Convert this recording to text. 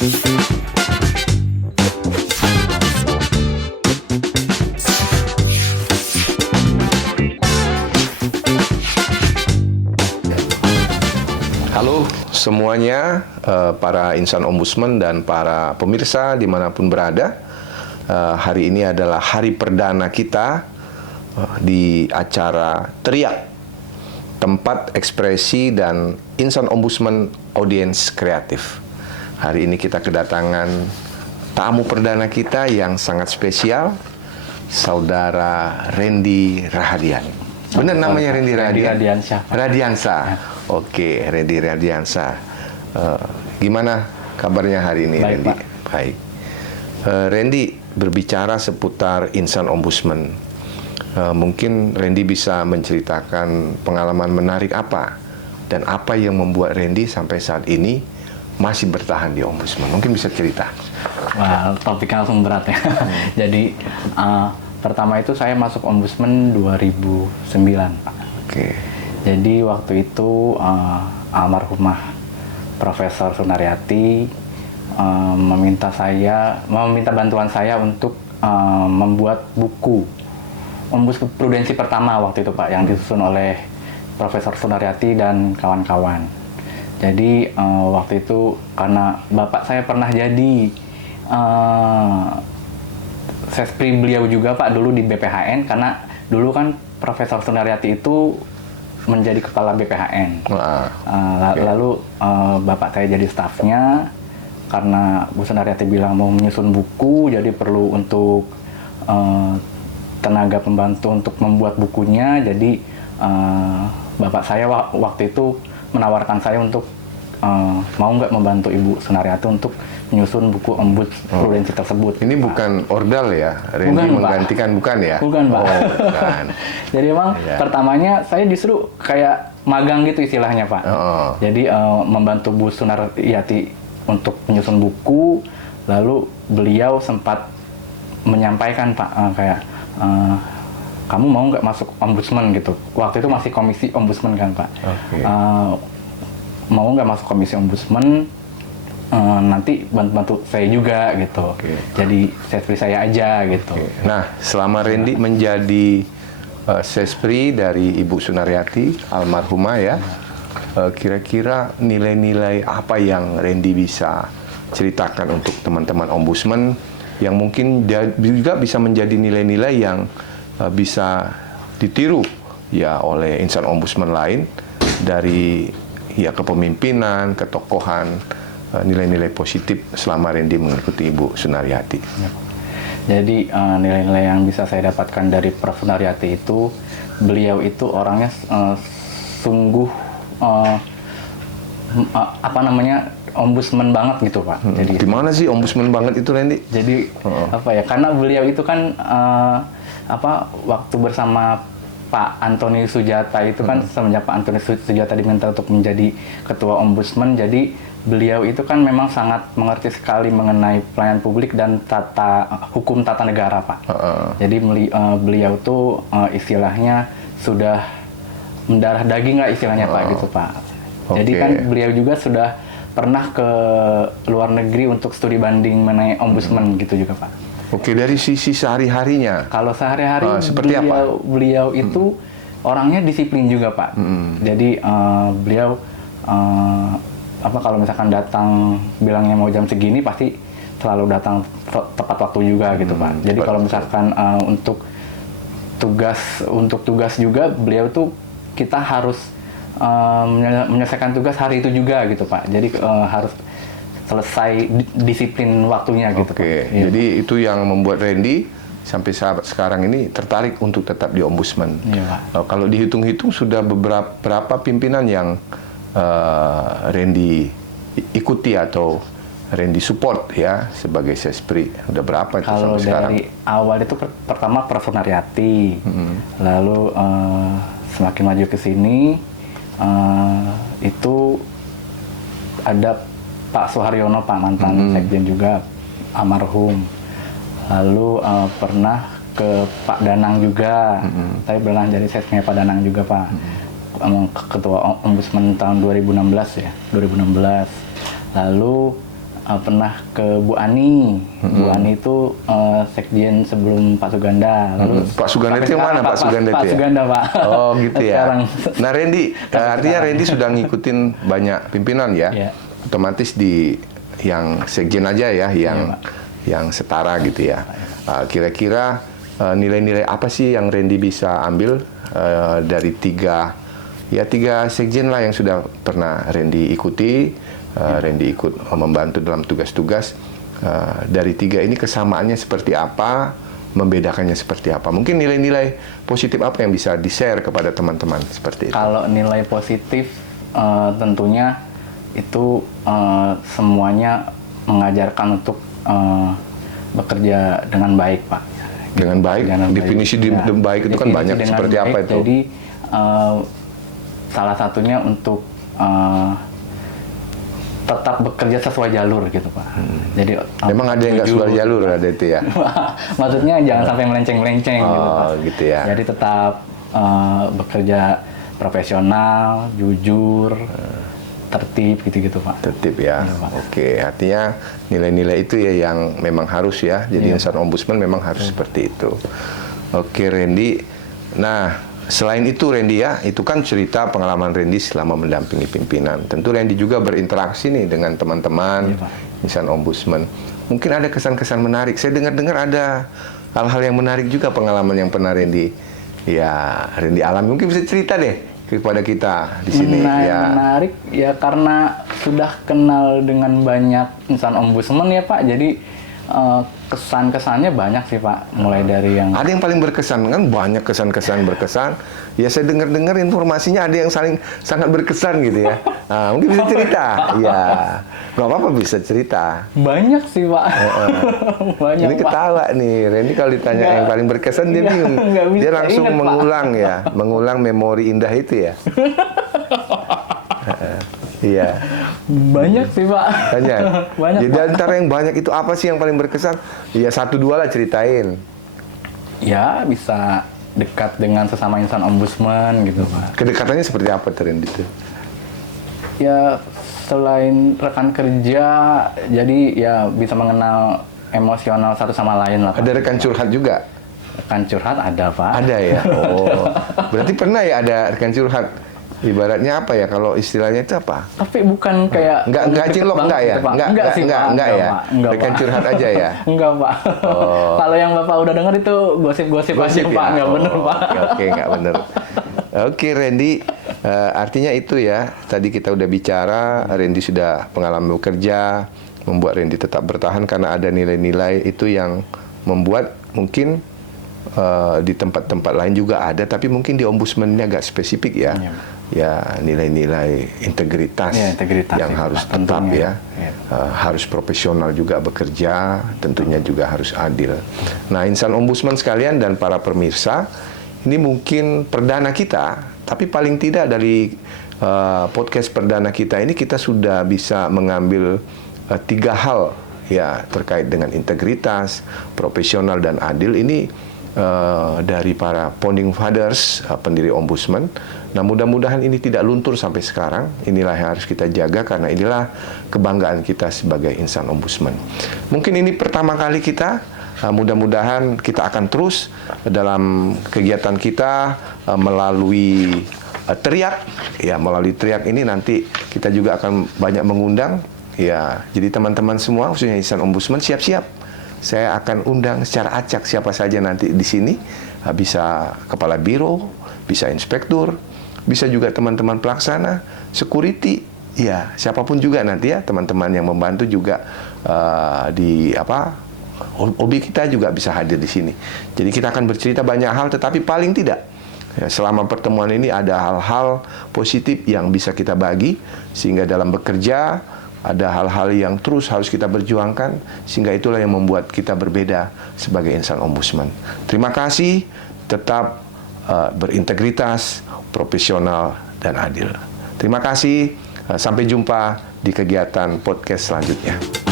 Halo semuanya, para insan ombudsman dan para pemirsa dimanapun berada. Hari ini adalah hari perdana kita di acara Teriak, tempat ekspresi dan insan ombudsman audiens kreatif. Hari ini kita kedatangan tamu perdana kita yang sangat spesial, Saudara Rendy Rahadian. Benar namanya Rendy Rahadian? Radiansyah. Radiansyah. Ya. Oke, Rendy Radiansyah. Gimana kabarnya hari ini, Baik, Rendy? Pak. Baik. Rendy, berbicara seputar insan ombudsman. Mungkin Rendy bisa menceritakan pengalaman menarik apa dan apa yang membuat Rendy sampai saat ini masih bertahan di ombudsman. Mungkin bisa cerita. Wah, topiknya langsung berat ya. Jadi pertama itu saya masuk ombudsman 2009, Pak. Oke. Jadi waktu itu almarhumah Profesor Sunaryati meminta bantuan saya untuk membuat buku Ombus Prudensi pertama waktu itu, Pak, yang disusun oleh Profesor Sunaryati dan kawan-kawan. Jadi waktu itu karena bapak saya pernah jadi sespri beliau juga, Pak, dulu di BPHN, karena dulu kan Profesor Sunaryati itu menjadi kepala BPHN. Lalu bapak saya jadi stafnya, karena Bu Sunaryati bilang mau menyusun buku, jadi perlu untuk tenaga pembantu untuk membuat bukunya. Jadi bapak saya waktu itu menawarkan saya untuk mau nggak membantu Ibu Sunaryati untuk menyusun buku Ombud Prudensi tersebut. Ini Pak. bukan ordal ya, Rendy menggantikan, bukan ya? Bukan, Pak. Oh, bukan. Jadi emang Ya. pertamanya saya justru kayak magang gitu istilahnya, Pak. Jadi membantu Bu Sunaryati untuk menyusun buku, lalu beliau sempat menyampaikan, Pak, kayak kamu mau nggak masuk ombudsman gitu. Waktu itu masih komisi ombudsman kan, Pak. Okay. Mau nggak masuk komisi ombudsman, nanti bantu saya juga gitu. Okay. Jadi sespri saya aja gitu. Okay. Nah, selama Rendy menjadi sespri dari Ibu Sunaryati almarhumah ya, kira-kira nilai-nilai apa yang Rendy bisa ceritakan untuk teman-teman ombudsman yang mungkin juga bisa menjadi nilai-nilai yang bisa ditiru ya oleh insan ombudsman lain, dari ya kepemimpinan, ketokohan, nilai-nilai positif selama Rendy mengikuti Ibu Sunaryati. Ya. Jadi nilai-nilai yang bisa saya dapatkan dari Prof. Sunaryati itu, beliau itu orangnya sungguh ombudsman banget gitu, Pak. Jadi gimana sih ombudsman banget itu, Rendy? Jadi karena beliau itu kan waktu bersama Pak Antoni Sujata itu kan, semenjak Pak Antoni Sujata diminta untuk menjadi ketua ombudsman, jadi beliau itu kan memang sangat mengerti sekali mengenai pelayanan publik dan hukum tata negara, Pak. Jadi beliau tuh istilahnya sudah mendarah daging lah istilahnya, Pak, gitu, Pak. Jadi kan beliau juga sudah pernah ke luar negeri untuk studi banding mengenai ombudsman gitu juga, Pak. Oke, dari sisi sehari-harinya. Kalau sehari-hari seperti beliau itu orangnya disiplin juga, Pak. Jadi beliau kalau misalkan datang bilangnya mau jam segini, pasti selalu datang tepat waktu juga gitu, Pak. Jadi kalau misalkan untuk tugas juga, beliau tuh kita harus menyelesaikan tugas hari itu juga gitu, Pak. Jadi harus selesai disiplin waktunya gitu. Oke, Pak. jadi itu yang membuat Rendy sampai sekarang ini tertarik untuk tetap di ombudsman. Iya, Pak. Kalau dihitung-hitung sudah berapa pimpinan yang Rendy ikuti atau Rendy support ya sebagai sespri? Udah berapa itu Kalau sampai sekarang? dari awal itu pertama Prof. Sunaryati, lalu semakin maju ke sini itu ada Pak Suharyono, Pak, mantan sekjen juga almarhum. Lalu pernah ke Pak Danang juga. Saya pernah jadi sesnya Pak Danang juga, Pak. Ketua Ombudsman tahun 2016 ya, 2016. Lalu pernah ke Bu Ani. Bu Ani itu sekjen sebelum Pak Suganda. Lalu Pak Suganda itu yang mana, Pak Suganda Pak itu ya? Suganda, Pak. Oh gitu ya. Sekarang. Nah Randy, artinya Randy sudah ngikutin banyak pimpinan ya. Iya. Otomatis di yang sekjen aja ya, yang setara gitu ya. Kira-kira nilai-nilai apa sih yang Randy bisa ambil dari tiga sekjen lah yang sudah pernah Randy ikuti. Randy ikut membantu dalam tugas-tugas. Dari tiga ini kesamaannya seperti apa, membedakannya seperti apa? Mungkin nilai-nilai positif apa yang bisa di-share kepada teman-teman seperti itu? Kalau nilai positif tentunya itu semuanya mengajarkan untuk bekerja dengan baik, Pak. Dengan baik, definisi baik itu kan banyak, seperti apa itu? Jadi salah satunya untuk tetap bekerja sesuai jalur gitu, Pak. Jadi memang ada yang nggak sesuai jalur, ada itu ya? Maksudnya jangan sampai melenceng-melenceng gitu, Pak. Gitu ya. Jadi tetap bekerja profesional, jujur, tertib gitu-gitu, Pak. Tertib ya. Iya, Pak. Oke, artinya nilai-nilai itu ya yang memang harus ya. Jadi insan ombudsman memang harus seperti itu. Oke, Randy. Nah, selain itu Randy ya, itu kan cerita pengalaman Randy selama mendampingi pimpinan. Tentu Randy juga berinteraksi nih dengan teman-teman insan ombudsman. Mungkin ada kesan-kesan menarik. Saya dengar-dengar ada hal-hal yang menarik juga pengalaman yang pernah Randy alami. Mungkin bisa cerita deh kepada kita di sini. Menarik ya karena sudah kenal dengan banyak insan ombudsman ya, Pak. Jadi kesan-kesannya banyak sih, Pak. Mulai dari yang ada yang paling berkesan kan, banyak kesan-kesan berkesan. Ya saya dengar-dengar informasinya ada yang sangat berkesan gitu ya. Nah, mungkin bisa cerita. Ya, nggak apa-apa bisa cerita. banyak sih, Pak. Banyak, Ini Pak. ketawa nih, Randy kalau ditanya yang paling berkesan dia bingung. nggak bisa Dia langsung ingat, Pak. mengulang memori indah itu ya. Iya. Banyak sih, Pak. Banyak. Banyak, Jadi Pak. antara yang banyak itu apa sih yang paling berkesan? Ya 1-2 lah ceritain. Ya, bisa dekat dengan sesama insan ombudsman gitu, Pak. Kedekatannya seperti apa Randy itu? Ya, selain rekan kerja, jadi ya bisa mengenal emosional satu sama lain lah, Pak. Ada rekan curhat juga? Rekan curhat ada, Pak. Ada ya? Oh, berarti pernah ya ada rekan curhat? Ibaratnya apa ya, kalau istilahnya itu apa? Tapi bukan kayak Enggak cilok, enggak ya? gitu, Pak. Enggak sih, Pak. ya? Pak. Enggak, Rekan Pak. curhat aja ya? Enggak, Pak. Oh. Kalau yang Bapak udah dengar itu gosip-gosip aja, Gosip Pak. ya? Enggak bener, Oh, Pak. Oke, enggak bener. Oke, Randy. Artinya itu ya, tadi kita udah bicara, Randy sudah pengalaman bekerja, membuat Randy tetap bertahan karena ada nilai-nilai itu yang membuat mungkin di tempat-tempat lain juga ada, tapi mungkin di ombudsman ini agak spesifik ya. Iya. Ya, nilai-nilai integritas, Ya, integritas yang itu, harus Pak, tetap tentunya. ya. Harus profesional juga bekerja, tentunya juga harus adil. Nah, insan ombudsman sekalian dan para pemirsa, ini mungkin perdana kita, tapi paling tidak dari podcast perdana kita ini kita sudah bisa mengambil 3 hal ya terkait dengan integritas, profesional dan adil ini dari para founding fathers, pendiri ombudsman. Nah, mudah-mudahan ini tidak luntur sampai sekarang. Inilah yang harus kita jaga karena inilah kebanggaan kita sebagai insan ombudsman. Mungkin ini pertama kali kita, mudah-mudahan kita akan terus dalam kegiatan kita melalui teriak. Ya, melalui teriak ini nanti kita juga akan banyak mengundang. Ya, jadi teman-teman semua, khususnya insan ombudsman, siap-siap. Saya akan undang secara acak siapa saja nanti di sini. Bisa kepala biro, bisa inspektur, bisa juga teman-teman pelaksana, security, ya siapapun juga nanti ya teman-teman yang membantu juga hobi kita juga bisa hadir di sini. Jadi kita akan bercerita banyak hal, tetapi paling tidak ya, selama pertemuan ini ada hal-hal positif yang bisa kita bagi sehingga dalam bekerja ada hal-hal yang terus harus kita berjuangkan, sehingga itulah yang membuat kita berbeda sebagai insan ombudsman. Terima kasih, tetap berintegritas, profesional, dan adil. Terima kasih, sampai jumpa di kegiatan podcast selanjutnya.